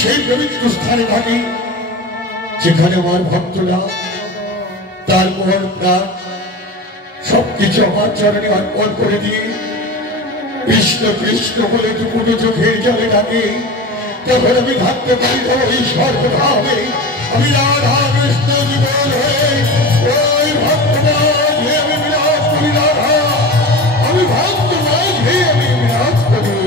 সেই পবিত্র স্থানে থাকি যেখানে আমার ভক্তরা তার মন প্রাণ সবকিছু আমার চরণে অর্পণ করে দিয়ে কৃষ্ণ কৃষ্ণ বলে দুপুরে চোখের জলে ডাকে। তখন আমি থাকতে পারি ওই সর্বধামে, আমি রাধা কৃষ্ণ জীবন হয়ে ওই ভক্তমান হয়ে আমি বিরাজ করি। রাধা আমি ভক্তমান হয়ে আমি বিরাজ করি।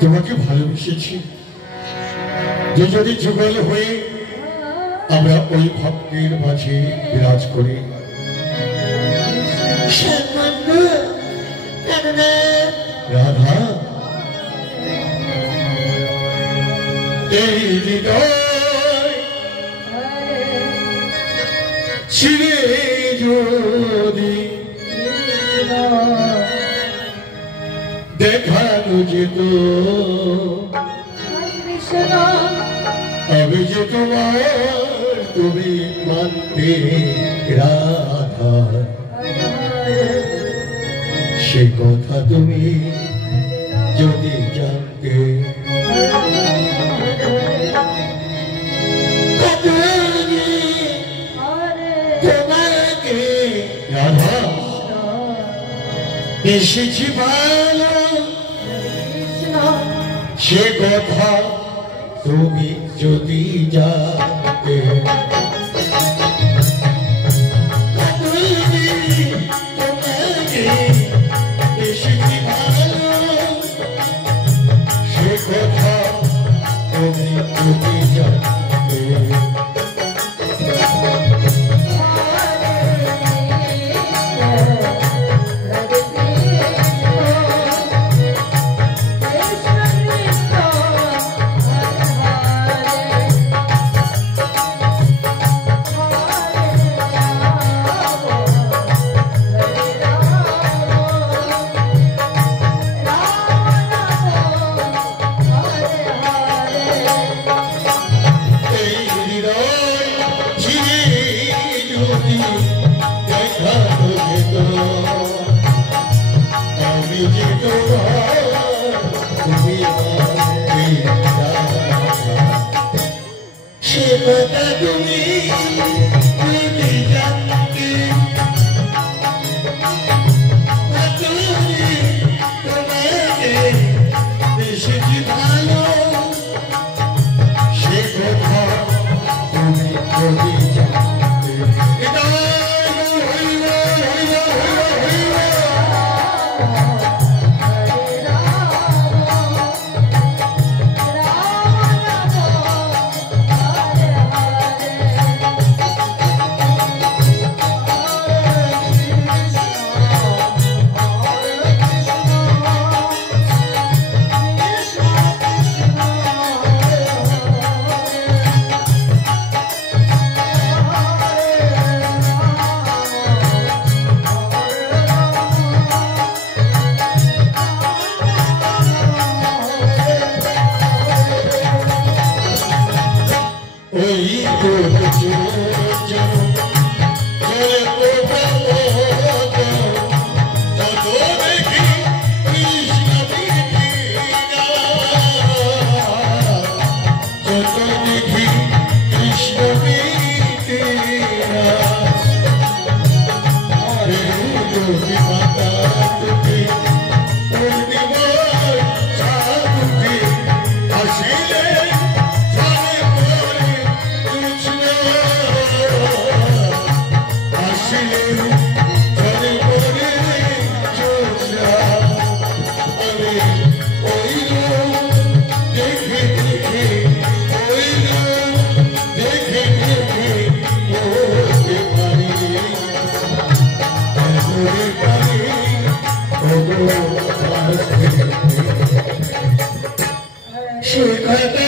তোমাকে ভালোবেসেছি যে যদি যুগল হয়ে আমরা ওই ভক্তের মাঝে বিরাজ করি। রাধা এই হৃদয় ছিঁড়ে যদি দেখানো যেত আমি যে তোমার তুমি মানতে রাধা, সে কথা তুমি যদি জানতে তোমাকে রাধা এসেছি ভালো, সে কথা তুমি যদি জানতে এসেছি ভালো, সে কথা তুমি যদি জানতে। She